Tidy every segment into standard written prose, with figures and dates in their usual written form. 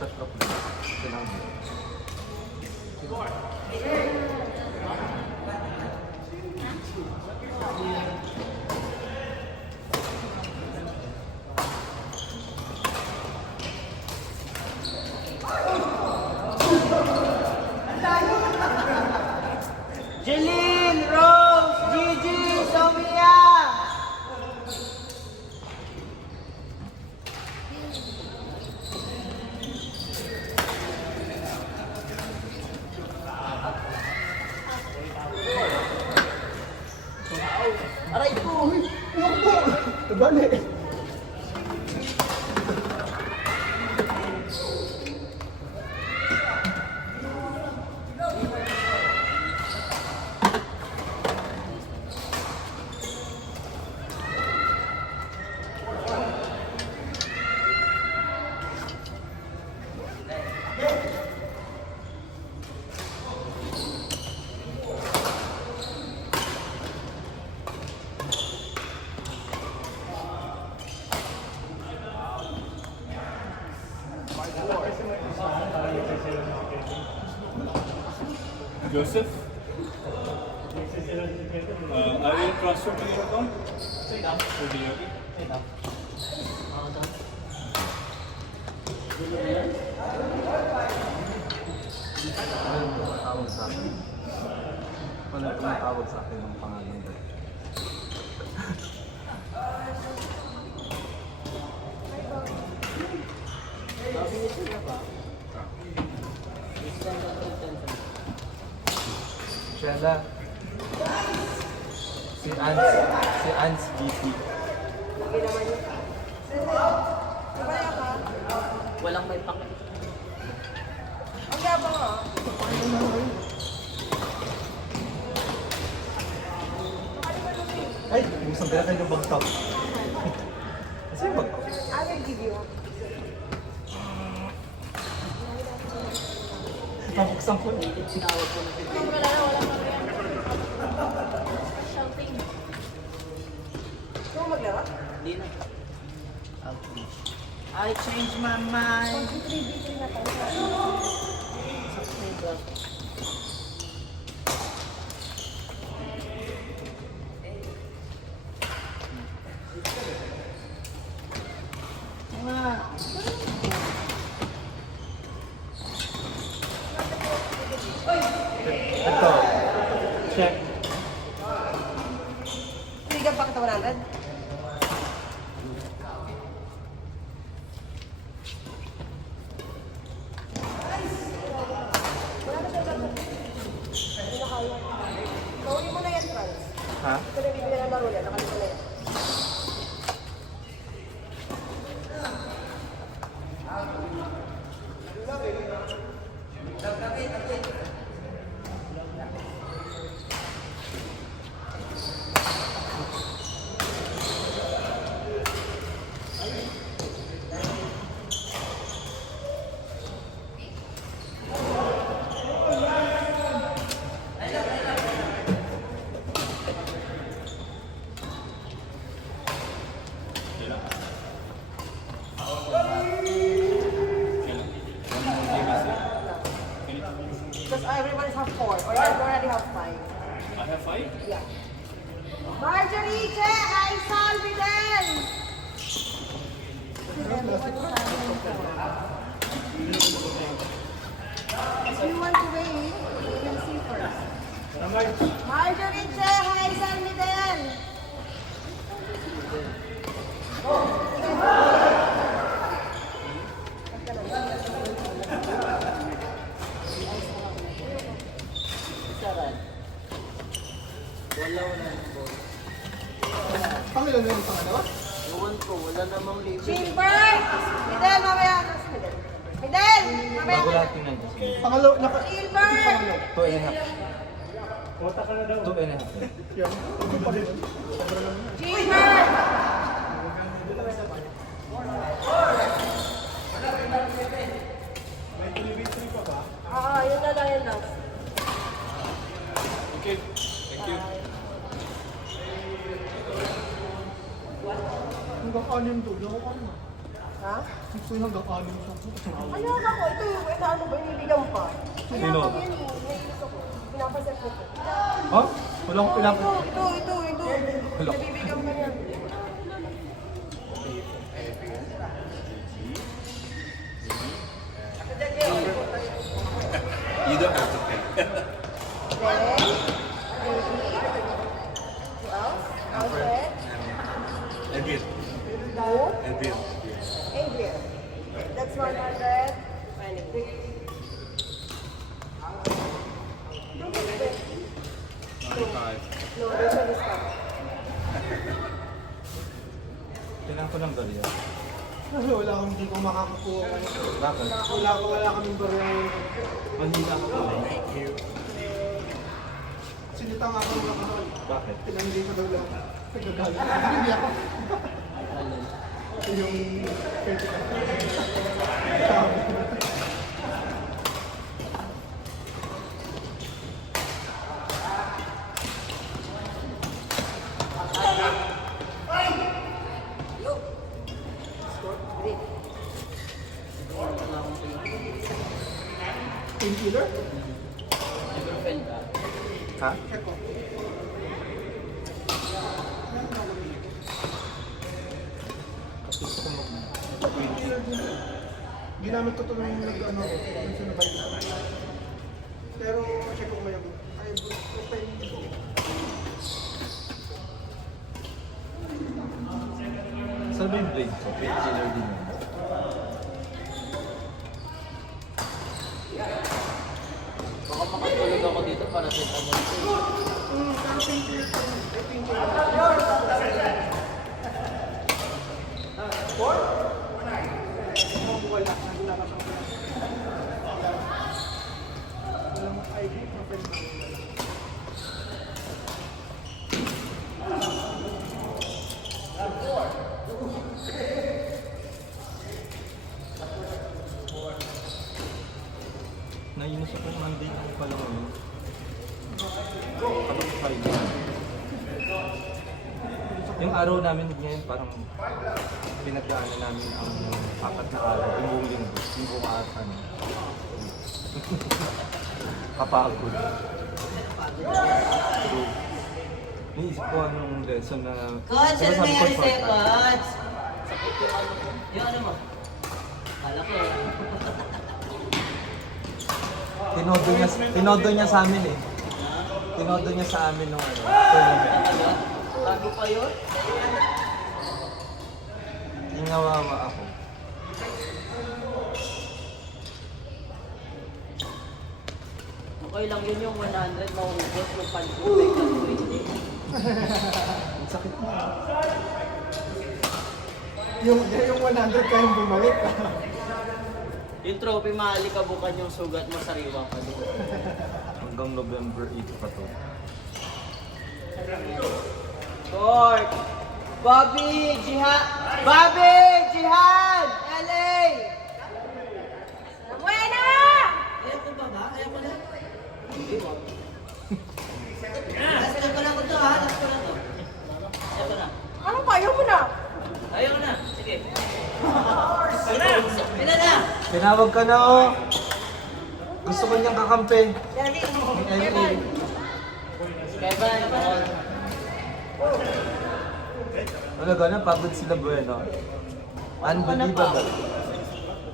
Tatlo. Jeline, Rose, Gigi, Sophia! Aray ko! Dali. Joseph, I will transfer to your account. For the Tawag sa akin. Walang tumatawag sa akin ng pangalan ko. Shella. Si Ans GP. Walang may pak. Ang yabang ah. Ay, buksan ka na yung bagtap. Kasi yung bagtap. I will give you. Nabuksan ko. Tinawag ko na sila. Wala na, wala pa rin. Shouting. Gusto mo maglaro? Hindi na. I changed my mind. 3v3 na tayo. Ito. Check. Tuligan pa kita 100. Kauli mo na yan, Franz. Ha? Ito na bibigyan ng laro yan. Nakalimutan na yan. Because everyone is have 4. Or you already have 5. I have 5. Yeah. Marjorie, Che, Aisal, Vidal! If you want to wait, you can see first. Marjorie, Che, Aisal, Vidal! Saran. Wala na po. Pangilan na yung pangalawa? Ewan ko, wala namang label. Gilbert! Vidal, mamaya. Vidal! Vidal! Mamaya. Bago lang tingnan ko. Pangalaw, Gilbert! 2 and a half. 2 and a half. yan. Ito pa rin. Gilbert! Oo, yun na lang yun lang. Okay. Thank you. Hanggang 6 doon. Ako 6. Ha? Gusto yung hanggang alim siya. Ano ako? Ito yung ano ba, inibigyan pa. Kaya Sino? ako yun eh. Naiinis ako. Pinapaset ko po. Ha? Wala akong pinapit. Ito. Hello. Nabibigyan ka niya. You don't have to pay. Then, who else? Alfred. Edwin. Who? Edwin. Adrian. That's 100. No, there's no discount. Kailangan ko ng barya. Wala akong hindi ko makakakuha. Bakit? Wala kaming barya. Manila ako. Sinita nga ako ng nakakal. Bakit? Pinanggay ko daw lang. Nagagalit. Hindi ako. Yung 30. Painkiller? Ibuprofen ka. Ha? Check ko. Gusto ko Painkiller din. Hindi namin tutuloy yung nag-ano, yung sinabay. Pero check ko may painkiller. Saan ba yung blade ko? Painkiller din yun. Baka makatulog ako dito para sa ito. Nainis ako Monday ako pala ngayon. Kapag Friday. Yung araw namin ngayon parang pinagdaanan namin ang 4 na araw. Yung buong linggo. Yung buong araw. Kapagod. True. Naisip ko anong lesson na... Coach, ano sabi ko nangyari short sa'yo, time. Coach? Sakit yung ano mo. Yung ano mo? Kala ko. Tinodo niya sa amin eh. Tinodo niya sa amin nung ano, tournament. Bago pa yun? Ingawawa ako. Okay lang yun yung 100 maubos yung panbubay ka 20. Ang sakit mo. Yung 100 kayong bumalik. Yung trophy maalikabukan yung sugat mo sariwa ka doon. Hanggang November 8 pa to. Court! Bobby! Jihad! Bobby! Jihad! LA! Buena! Ayaw ko ba ba? Ayaw ko na? Hindi mo. Last ko na ko to ha? Last ko na to. Ayaw ko na. Ano pa? Ayaw mo na. Ayaw ko na. Sige. Ilan na? Tinawag ka na oh. Gusto ko niyang kakampi. Kevin. Kevin. Kevin. Wala gana, pagod sila Bueno. Unbelievable.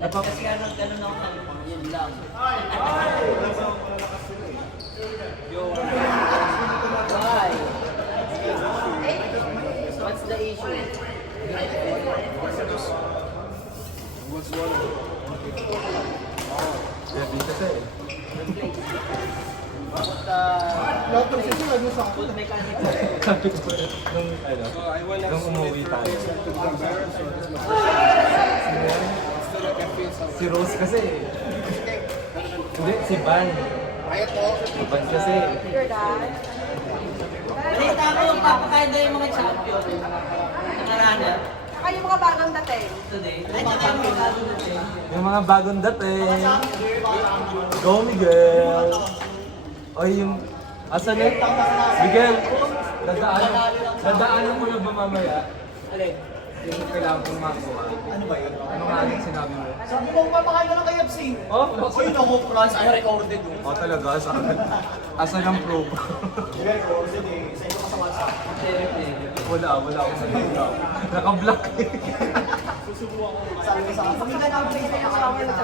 Kasi ganun ako ng yun lang. Why? What's the issue? Kevin kasi eh. What Lahat ng sisi ano sa akin. good mechanic? Sabi ko nung umuwi tayo. Si Rose kasi eh. Hindi, si Van. Si Van kasi. Your dad. Balita ko, papakain daw yung mga champion. Nakarana. Saka yung mga bagong dating. Today. Ay, tsaka yung mga bago na din. Yung mga bagong dating. Go Miguel. O yung... Asan eh? Miguel, dadaanan mo na ba mamaya? Alin? yung kailangan kong magawa. Ano ba yun? Ano nga yung sinabi mo? Sabi mo, papakain ka ng KFC. Oh, Uy, no, France, I recorded mo. oh talaga, asa ng proof? I recorded eh. Sa iyo ka sa WhatsApp. wala akong nalito. Naka-block eh. Sabi ko sa akin, pakita namin sa iyo kakakain na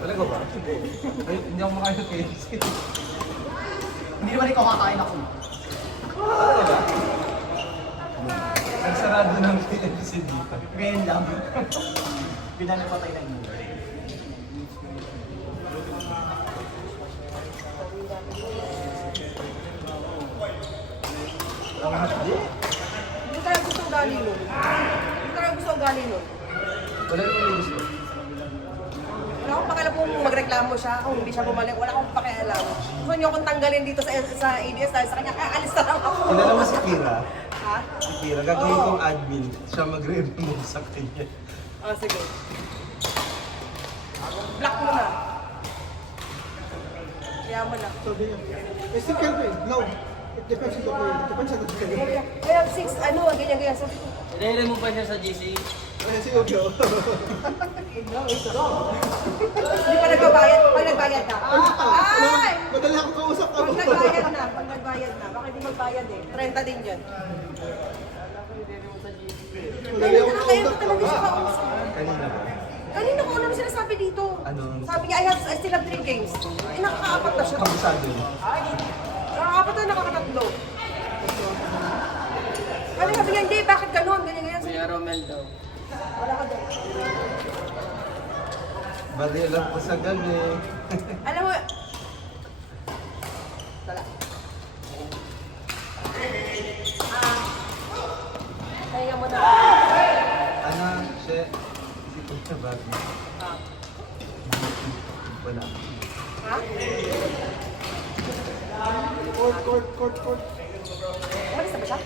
Talaga ba? Ay, hindi ako makain ng KFC. Hindi naman ikaw kakain ako. Nagsarado ng KFC dito. Ngayon lang. Pinanapatay na yun. Hindi tayo gusto ugali nun. Hindi tayo gusto ugali nun. Wala naman gusto. Wala akong pakialam kung magreklamo siya, kung hindi siya bumalik, wala akong pakialam. Gusto niyo akong tanggalin dito sa ADS dahil sa kanya, kaya alis na lang ako. Kilala mo si Kira? Ha? Si Kira, gagawin kong admin. Siya magre-remove sa kanya. Ah, sige. Block mo na. Kaya mo na. Sabi niya, eh, still can pay. No. It depends on the player. It depends on the player. Kaya 6, ano, ganyan. Sabi ko, I-remove pa siya sa GC. Ayan si Ugyo. hindi pa nagbabayad. Pag nagbayad na. Ay! Madali akong kausap ka. Pag nagbayad na. Baka hindi magbayad eh. 30 din yun. Madali akong Nakakayaw kausap ko ka. talaga siya kausap. Kanina ba? Kanina ko alam sinasabi dito. Ano? Sabi niya, I still have 3 games. Eh, nakaka-apat na siya. Kabisado niya. Nakaka-apat na, nakakatatlo. Ano sabi niya, hindi, bakit ganun? Ganyan. Kuya Romel daw. Wala ka doon. Bali lang po sa gabi. Alam mo, tala. Kaya mo na. Ano, siya, isipin niya bago. Wala. Ha? Court. Umalis na ba siya?